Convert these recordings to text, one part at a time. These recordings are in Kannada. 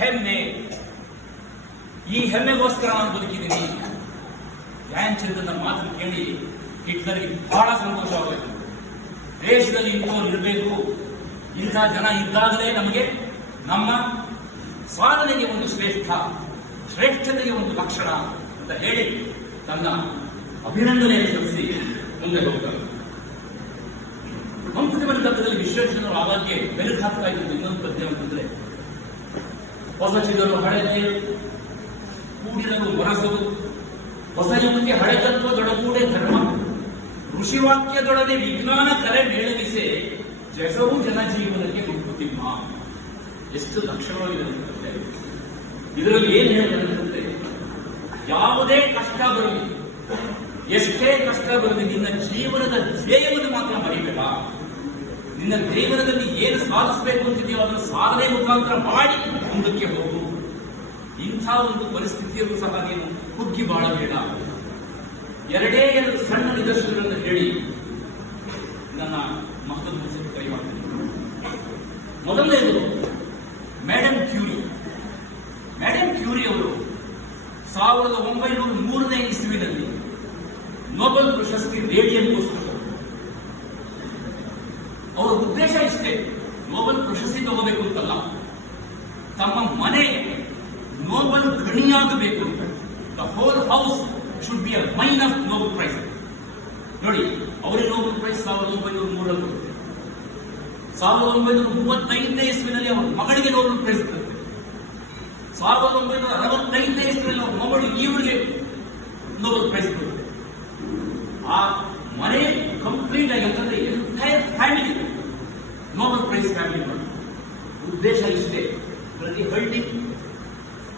ಹೆಮ್ಮೆ. ಈ ಹೆಮ್ಮೆಗೋಸ್ಕರ ನಾನು ಬದುಕಿದ್ದೀನಿ. ಧ್ಯಾನ್ ಚಂದ್ರನ ಮಾತು ಕೇಳಿ ಹಿಟ್ಲರ್ಗೆ ಬಹಳ ಸಂತೋಷವಾಗಬೇಕು. ದೇಶದಲ್ಲಿ ಇಂಥವ್ರು ಇರಬೇಕು, ಇಂಥ ಜನ ಇದ್ದಾಗಲೇ ನಮಗೆ ನಮ್ಮ ಸಾಧನೆಗೆ ಒಂದು ಶ್ರೇಷ್ಠತೆಗೆ ಒಂದು ಲಕ್ಷಣ ಅಂತ ಹೇಳಿ ತನ್ನ ಅಭಿನಂದನೆಯನ್ನು ಸಲ್ಲಿಸಿ ಮುಂದೆ ಹೋಗ್ತಾರೆ. ಮಂಕುತಿಮ್ಮನ ಕಾಲದಲ್ಲಿ ವಿಶ್ವೇಶ್ವರರು ಆವಾಗ್ಯೇ ಬೆಳಕು ಹಾಕ್ತಾ ಇದ್ದು ಇನ್ನೊಂದು ಪದ್ಯ ಅಂತಂದ್ರೆ, ಹೊಸ ಚಿದರು ಹಳೆದೆ ಕೂಡಿರಲು ಮೊರಸದು, ಹೊಸ ಯುಗಕ್ಕೆ ಹಳೆತತ್ವದೊಡಗೂಡೆ ಧರ್ಮ, ಋಷಿವಾಕ್ಯದೊಡನೆ ವಿಜ್ಞಾನ ಕಲೆ ಮೇಳವಿಸೆ, ಜಸವು ಜನಜೀವನಕ್ಕೆ ಮಂಕುತಿಮ್ಮ. ಎಷ್ಟು ಲಕ್ಷಣಗಳಿರುತ್ತೆ. ಇದರಲ್ಲಿ ಏನ್ ಹೇಳಿದಂತೆ, ಯಾವುದೇ ಕಷ್ಟ ಬರಲಿ, ಎಷ್ಟೇ ಕಷ್ಟ ಬರಲಿ, ನಿನ್ನ ಜೀವನದ ಧ್ಯೇಯವನ್ನು ಮಾತ್ರ ಮರಿಬೇಡ. ನಿನ್ನ ಜೀವನದಲ್ಲಿ ಏನು ಸಾಧಿಸಬೇಕು ಅಂತಿದೆಯೋ ಅದನ್ನು ಸಾಧನೆ ಮುಖಾಂತರ ಮಾಡಿ ಮುಂದಕ್ಕೆ ಹೋಗು. ಇಂಥ ಒಂದು ಪರಿಸ್ಥಿತಿಯಲ್ಲೂ ಸಹ ನೀನು ಕುಗ್ಗಿ ಬಾಳಬೇಡ. ಎರಡೇ ಎರಡು ಸಣ್ಣ ನಿದರ್ಶನಗಳನ್ನು ಹೇಳಿ ನನ್ನ ಮಹತ್ವದ ಮುಗಿಸಲು ಕೈ ಮಾಡ್ತೀನಿ. ಮೊದಲನೇದು ಮೇಡಮ್ ಕ್ಯೂರಿ. ಮೇಡಮ್ ಕ್ಯೂರಿ ಅವರು 1903ನೇ ಇಸ್ವಿನಲ್ಲಿ ನೊಬೆಲ್ ಪ್ರಶಸ್ತಿ ರೇಡಿಯನ್ಗೋಸ್ಕರ. ಅವರ ಉದ್ದೇಶ ಇಷ್ಟೇ, ನೊಬೆಲ್ ಪ್ರಶಸ್ತಿ ತಗೋಬೇಕು ಅಂತಲ್ಲ, ತಮ್ಮ ಮನೆ ನೋಬೆಲ್ ಗಣಿಯಾಗಬೇಕು ಅಂತ. The whole house should be a main of Nobel prize. ನೋಡಿ, ಅವರಿಗೆ ನೋಬೆಲ್ ಪ್ರೈಸ್ 1903ರಲ್ಲಿ. 1935ನೇ ಇಸ್ವಿನಲ್ಲಿ ಅವರ ಮಗಳಿಗೆ ನೋಬೆಲ್ ಪ್ರೈಸ್ ಬರುತ್ತೆ. 1965ನೇ ಇಸ್ವಿನಲ್ಲಿ ಅವರ ಮಗಳು ಇವರಿಗೆ ನೋಬೆಲ್ ಪ್ರೈಸ್ ಬರುತ್ತೆ. ಆ ಮನೆ ಕಂಪ್ಲೀಟ್ ಆಗಿ ಅಂತಂದ್ರೆ entire family Nobel prize family. ಉದ್ದೇಶ ಇಷ್ಟೇ, ಪ್ರತಿ ಹಳ್ಳಿ,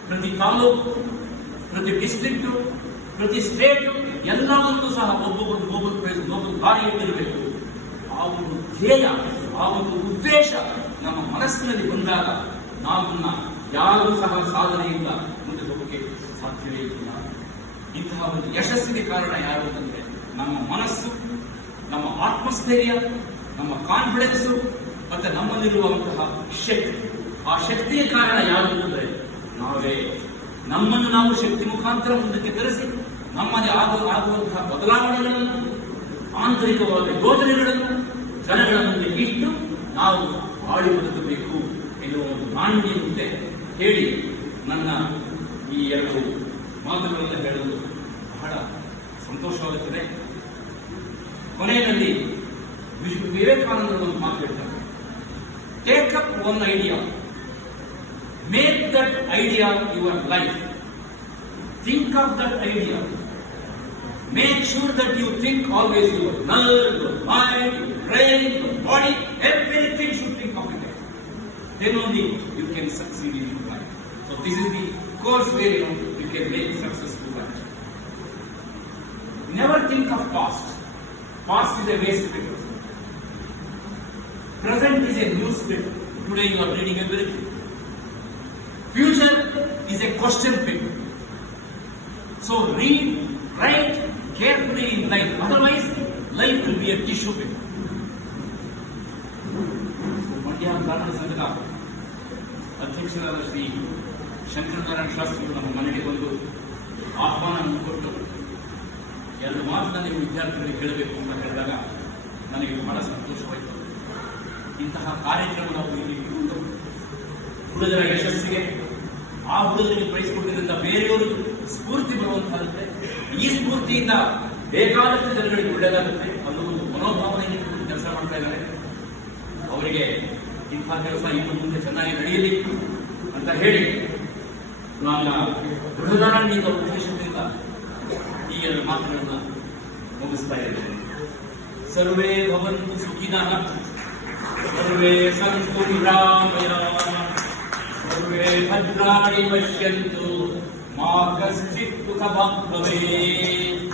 ಪ್ರತಿ ತಾಲೂಕು, ಪ್ರತಿ ಡಿಸ್ಟ್ರಿಕ್ಟ್, ಪ್ರತಿ ಸ್ಟೇಟ್ ಎಲ್ಲದಕ್ಕೂ ಸಹ ಒಬ್ಬೊಬ್ಬರು ನೋಬೆಲ್ ಪ್ರೈಸ್, ನೋಬೆಲ್ ದಾರಿ ಇಟ್ಟಿರಬೇಕು. ಆ ಒಂದು ಧ್ಯೇಯ, ಆ ಒಂದು ಉದ್ದೇಶ ನಮ್ಮ ಮನಸ್ಸಿನಲ್ಲಿ ಬಂದಾಗ ನಾವನ್ನ ಯಾರೂ ಸಹ ಸಾಧನೆಯಿಂದ ಮುಂದೆ ಹೋಗಕ್ಕೆ ಸಾಧ್ಯವೇ ಇಲ್ಲ. ಇಂತಹ ಒಂದು ಯಶಸ್ಸಿಗೆ ಕಾರಣ ಯಾರು ಅಂತಂದ್ರೆ ನಮ್ಮ ಮನಸ್ಸು, ನಮ್ಮ ಆತ್ಮಸ್ಥೈರ್ಯ, ನಮ್ಮ ಕಾನ್ಫಿಡೆನ್ಸ್ ಮತ್ತೆ ನಮ್ಮಲ್ಲಿರುವಂತಹ ಶಕ್ತಿ. ಆ ಶಕ್ತಿಯ ಕಾರಣ ಯಾರು ಅಂತಂದ್ರೆ ನಾವೇ. ನಮ್ಮನ್ನು ನಾವು ಶಕ್ತಿ ಮುಖಾಂತರ ಮುಂದಕ್ಕೆ ತರಿಸಿ ನಮ್ಮಲ್ಲಿ ಆಗುವಂತಹ ಬದಲಾವಣೆಗಳನ್ನು, ಆಂತರಿಕವಾದ ಯೋಜನೆಗಳನ್ನು ಜನಗಳ ಮುಂದೆ ಇಟ್ಟು ನಾವು ಆಳಿ ಬದುಕಬೇಕು ಎನ್ನುವ ಒಂದು ನಾಣ್ಯತೆ ಹೇಳಿ ನನ್ನ ಈ ಎರಡು ಮಾತುಗಳನ್ನು ಹೇಳಲು ಬಹಳ ಸಂತೋಷವಾಗುತ್ತದೆ. ಕೊನೆಯಲ್ಲಿ ವಿವೇಕಾನಂದರು ಒಂದು ಮಾತು ಹೇಳ್ತಾರೆ, take up one idea, make that idea your life, think of that idea, make sure that you think always your nerve, your mind, your brain, your body, everything should think of it. Then only you can succeed in your life. So this is the course where you can make successful life. Never think of past. Past is a waste paper. Present is a newspaper. Today you are reading everything. Future is a question paper. So read, write carefully in life. Otherwise, life will be a tissue paper. Mandya Kannada ಸಂಘದ ಅಧ್ಯಕ್ಷರಾದ ಶ್ರೀ ಶಂಕರನಾರಾಯಣ ಶಾಸ್ತ್ರಿಗಳು ನಮ್ಮ ಮನೆಗೆ ಬಂದು ಆಹ್ವಾನ ಕೊಟ್ಟು ಎರಡು ಮಾತನ್ನ ನೀವು ವಿದ್ಯಾರ್ಥಿಗಳಿಗೆ ಹೇಳಬೇಕು ಅಂತ ಹೇಳಿದಾಗ ನನಗೆ ಬಹಳ ಸಂತೋಷವಾಯಿತು. ಇಂತಹ ಕಾರ್ಯಕ್ರಮ ನಾವು ಇಲ್ಲಿ ಹುಡುಗರ ಯಶಸ್ಸಿಗೆ, ಆ ಹುಡುಗರಿಗೆ ಪ್ರೈಸ್ ಕೊಟ್ಟಿದ್ದರಿಂದ ಬೇರೆಯವರು ಸ್ಫೂರ್ತಿ ಬರುವಂತಾಗುತ್ತೆ. ಈ ಸ್ಫೂರ್ತಿಯಿಂದ ಬೇಕಾದಷ್ಟು ಜನಗಳಿಗೆ ಒಳ್ಳೆಯದಾಗುತ್ತೆ ಅನ್ನೋ ಒಂದು ಮನೋಭಾವನೆಗೆ ಕೆಲಸ ಮಾಡ್ತಾ ಇದ್ದಾರೆ. ಅವರಿಗೆ ಇಂತಹ ಕೆಲಸ ಇನ್ನು ಮುಂದೆ ಚೆನ್ನಾಗಿ ನಡೆಯಲಿ ಅಂತ ಹೇಳಿ ನನ್ನ ಬೃಹದಾರಣ್ಯದ ಉದ್ದೇಶದಿಂದ ಈ ಎರಡು ಮಾತುಗಳನ್ನು ಮುಗಿಸ್ತಾ ಇದ್ದೇನೆ. ಸರ್ವೇ ಭವಂತು ಸುಖಿನಃ, ಸರ್ವೇ ಸಂತು ನಿರಾಮಯಾಃ, ಸರ್ವೇ ಭದ್ರಾಣಿ ಪಶ್ಯಂತು, ಮಾ ಕಶ್ಚಿತ್ ದುಃಖಭಾಗ್ ಭವೇತ್.